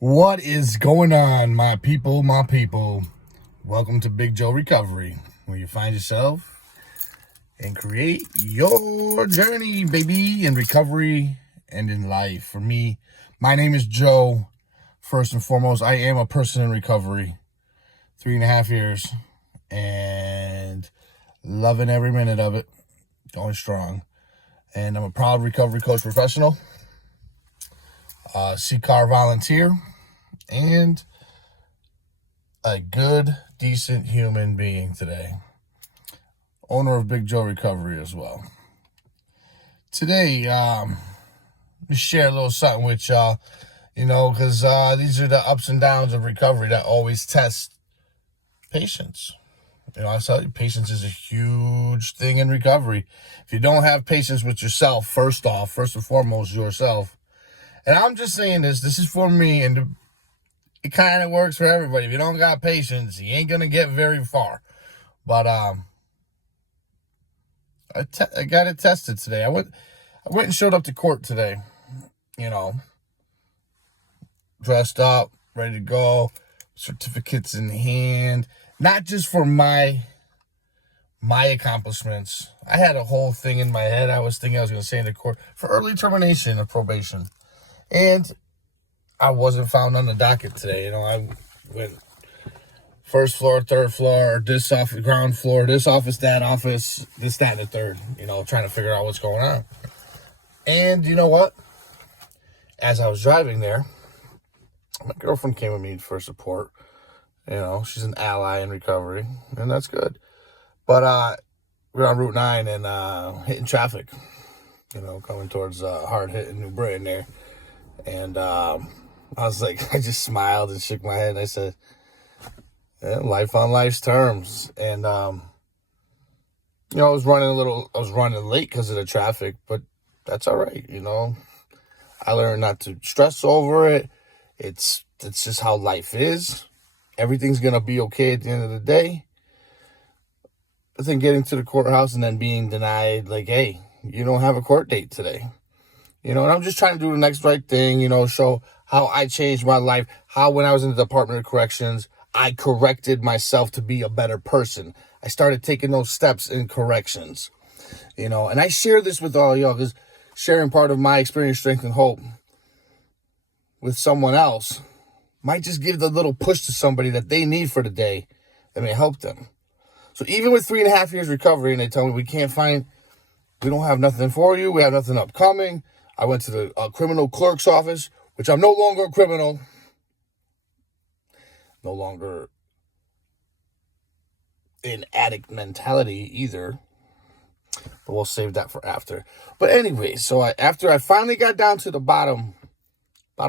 What is going on, my people, my people? Welcome to Big Joe Recovery, where you find yourself and create your journey, baby, in recovery and in life. For me, my name is Joe. First and foremost, I am a person in recovery. 3.5 years and loving every minute of it. Going strong. And I'm a proud recovery coach professional, C-car volunteer, and a good, decent human being today. Owner of Big Joe Recovery as well. Today, we share a little something with y'all, because these are the ups and downs of recovery that always test patience. I tell you, patience is a huge thing in recovery. If you don't have patience with yourself, first and foremost, yourself. And I'm just saying this is for me, and it kind of works for everybody. If you don't got patience, you ain't going to get very far. But I got it tested today. I went and showed up to court today, dressed up, ready to go, certificates in hand. Not just for my accomplishments. I had a whole thing in my head I was thinking I was going to say in the court for early termination of probation. And I wasn't found on the docket today. I went first floor, third floor, this office, ground floor, this office, that office, this, that, and the third, trying to figure out what's going on. And you know what? As I was driving there, my girlfriend came with me for support. She's an ally in recovery, and that's good. But we're on Route 9 and hitting traffic, coming towards hard-hitting New Britain there. And I was like, I just smiled and shook my head, and I said, life on life's terms. And, I was running late because of the traffic, but that's all right, I learned not to stress over it. It's just how life is. Everything's going to be okay at the end of the day. But then getting to the courthouse and then being denied, like, hey, you don't have a court date today. And I'm just trying to do the next right thing, show how I changed my life, how when I was in the Department of Corrections, I corrected myself to be a better person. I started taking those steps in corrections, and I share this with all y'all because sharing part of my experience, strength, and hope with someone else might just give the little push to somebody that they need for the day that may help them. So even with 3.5 years recovery, and they tell me we don't have nothing for you, we have nothing upcoming. I went to the criminal clerk's office, which I'm no longer a criminal, no longer in addict mentality either, but we'll save that for after. But anyway, so after I finally got down to the bottom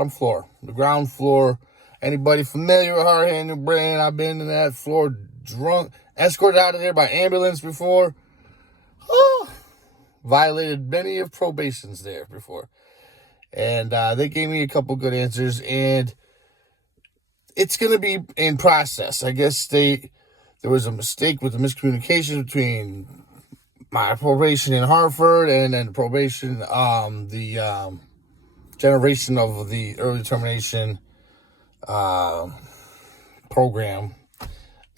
floor, the ground floor. Anybody familiar with hard-hitting New Britain? I've been to that floor drunk, escorted out of there by ambulance before. Violated many of probations there before. And they gave me a couple good answers, and it's going to be in process. I guess there was a mistake with the miscommunication between my probation in Hartford and then probation, the generation of the early termination program.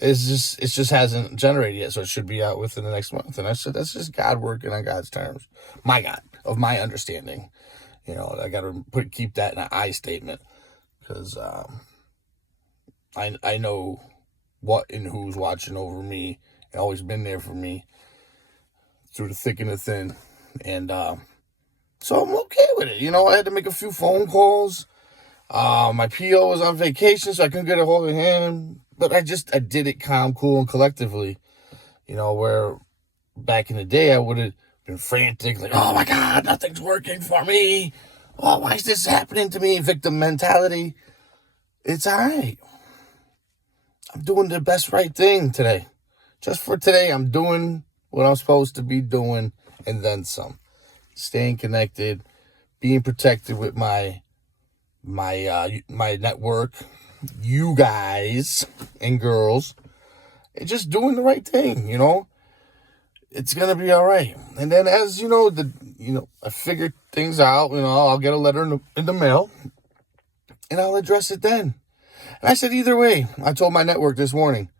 It just hasn't generated yet, so it should be out within the next month. And I said, that's just God working on God's terms. My God, of my understanding. I got to keep that in an I statement, because I know what and who's watching over me and always been there for me through the thick and the thin. And so I'm okay with it. I had to make a few phone calls. My PO was on vacation, so I couldn't get a hold of him. But I did it calm, cool, and collectively. Where back in the day I would have been frantic, like, oh my God, nothing's working for me. Oh, why is this happening to me? Victim mentality. It's all right. I'm doing the best right thing today. Just for today, I'm doing what I'm supposed to be doing and then some. Staying connected, being protected with my network, you guys and girls, and just doing the right thing, It's gonna be all right. And then as I figured things out, I'll get a letter in the mail, and I'll address it then. And I said, either way, I told my network this morning,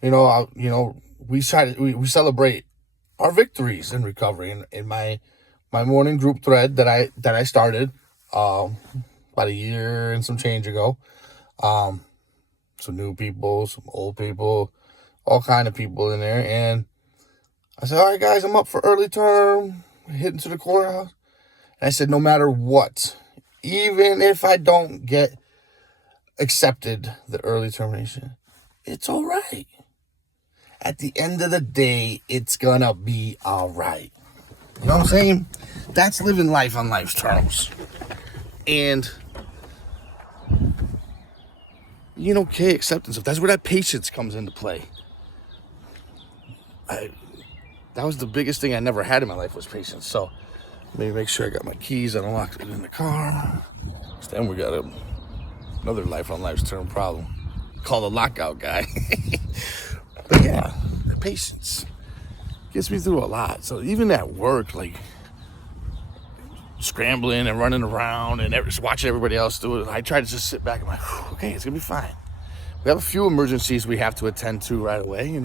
we celebrate our victories in recovery. In my morning group thread that I started about a year and some change ago. Some new people, some old people, all kind of people in there. And I said, all right, guys, I'm up for early term, heading to the courthouse. And I said, no matter what, even if I don't get accepted the early termination, it's all right. At the end of the day, it's gonna be all right. You know what I'm saying? That's living life on life's terms. And acceptance of that's where that patience comes into play. That was the biggest thing I never had in my life was patience. So maybe make sure I got my keys and unlocked it in the car. Then we got another life on life's term problem called a lockout guy. But yeah, the patience gets me through a lot. So even at work, like scrambling and running around and watching everybody else do it, I try to just sit back and I'm like, okay, it's gonna be fine. We have a few emergencies we have to attend to right away,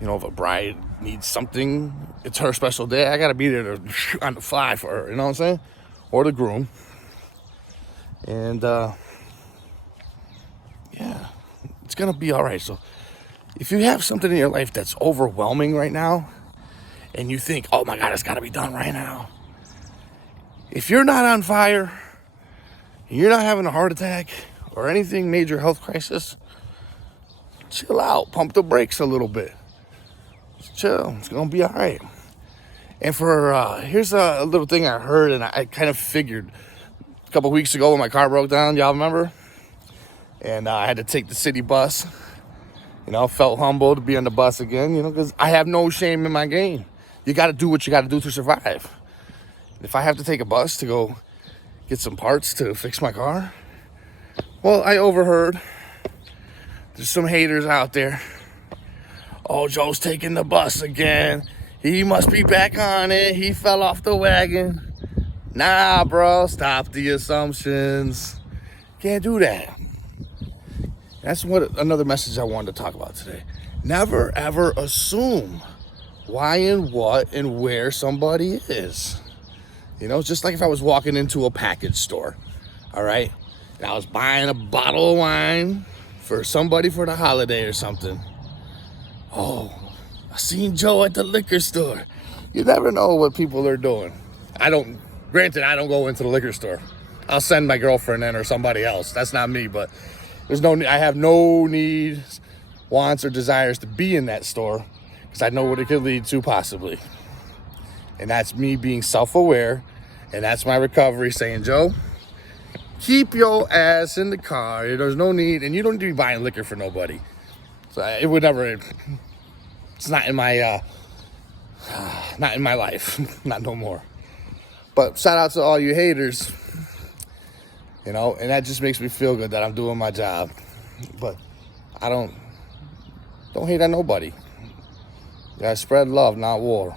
if a bride needs something, it's her special day, I gotta be there on the fly for her, you know what I'm saying? Or the groom. And it's gonna be all right. So if you have something in your life that's overwhelming right now and you think, oh my God, it's gotta be done right now. If you're not on fire, you're not having a heart attack or anything major health crisis, chill out, pump the brakes a little bit. Just chill, it's gonna be all right. And here's a little thing I heard and I kind of figured a couple weeks ago when my car broke down, y'all remember? And I had to take the city bus. Felt humbled to be on the bus again, because I have no shame in my game. You got to do what you got to do to survive. If I have to take a bus to go get some parts to fix my car, well, I overheard there's some haters out there. Oh, Joe's taking the bus again. He must be back on it. He fell off the wagon. Nah, bro, stop the assumptions. Can't do that. That's another message I wanted to talk about today. Never, ever assume why and what and where somebody is. Just like if I was walking into a package store, all right? And I was buying a bottle of wine for somebody for the holiday or something. Oh, I seen Joe at the liquor store. You never know what people are doing. Granted, I don't go into the liquor store. I'll send my girlfriend in or somebody else. That's not me, but I have no needs, wants, or desires to be in that store because I know what it could lead to possibly. And that's me being self-aware, and that's my recovery saying, Joe, keep your ass in the car. There's no need, and you don't need to be buying liquor for nobody. So it would never, it's not in my life, not no more. But shout out to all you haters. And that just makes me feel good that I'm doing my job. But I don't hate on nobody. You gotta spread love, not war.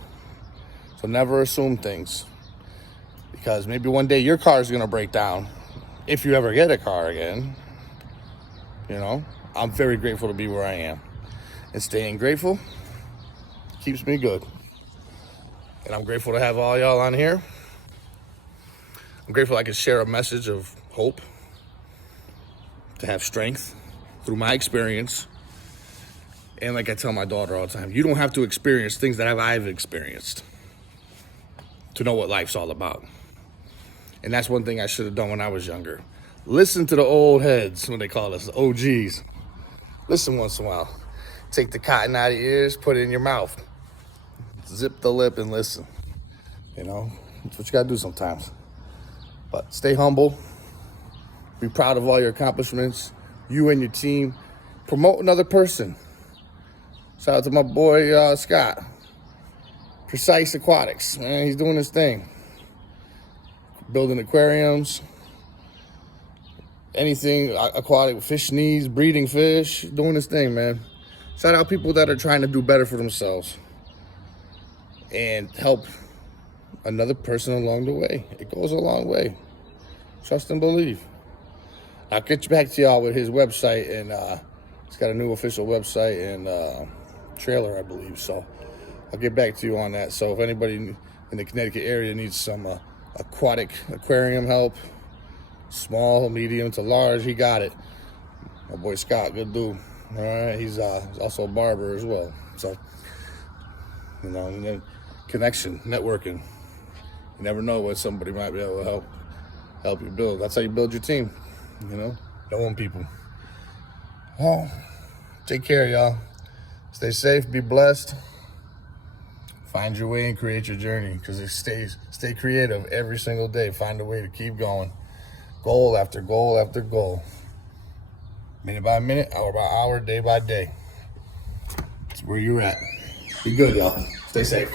So never assume things. Because maybe one day your car is gonna break down. If you ever get a car again. I'm very grateful to be where I am. And staying grateful keeps me good. And I'm grateful to have all y'all on here. I'm grateful I can share a message of hope, to have strength through my experience. And like I tell my daughter all the time, you don't have to experience things that I've experienced to know what life's all about. And that's one thing I should have done when I was younger. Listen to the old heads, when they call us, the OGs. Listen once in a while. Take the cotton out of your ears, put it in your mouth. Zip the lip and listen. That's what you gotta do sometimes. But stay humble. Be proud of all your accomplishments. You and your team. Promote another person. Shout out to my boy Scott. Precise Aquatics. Man, he's doing his thing. Building aquariums. Anything aquatic, fish needs, breeding fish. Doing his thing, man. Shout out people that are trying to do better for themselves. And help another person along the way. It goes a long way. Trust and believe. I'll get back to y'all with his website, and he's got a new official website and trailer, I believe. So I'll get back to you on that. So if anybody in the Connecticut area needs some aquarium help, small, medium to large, he got it. My boy Scott, good dude. All right, he's also a barber as well. So, you know, and then connection, networking. You never know what somebody might be able to help you build. That's how you build your team, you know, knowing people. Oh, take care, y'all. Stay safe, be blessed. Find your way and create your journey, because it stay creative every single day. Find a way to keep going. Goal after goal after goal. Minute by minute, hour by hour, day by day. That's where you're at. Be good, y'all. Stay safe.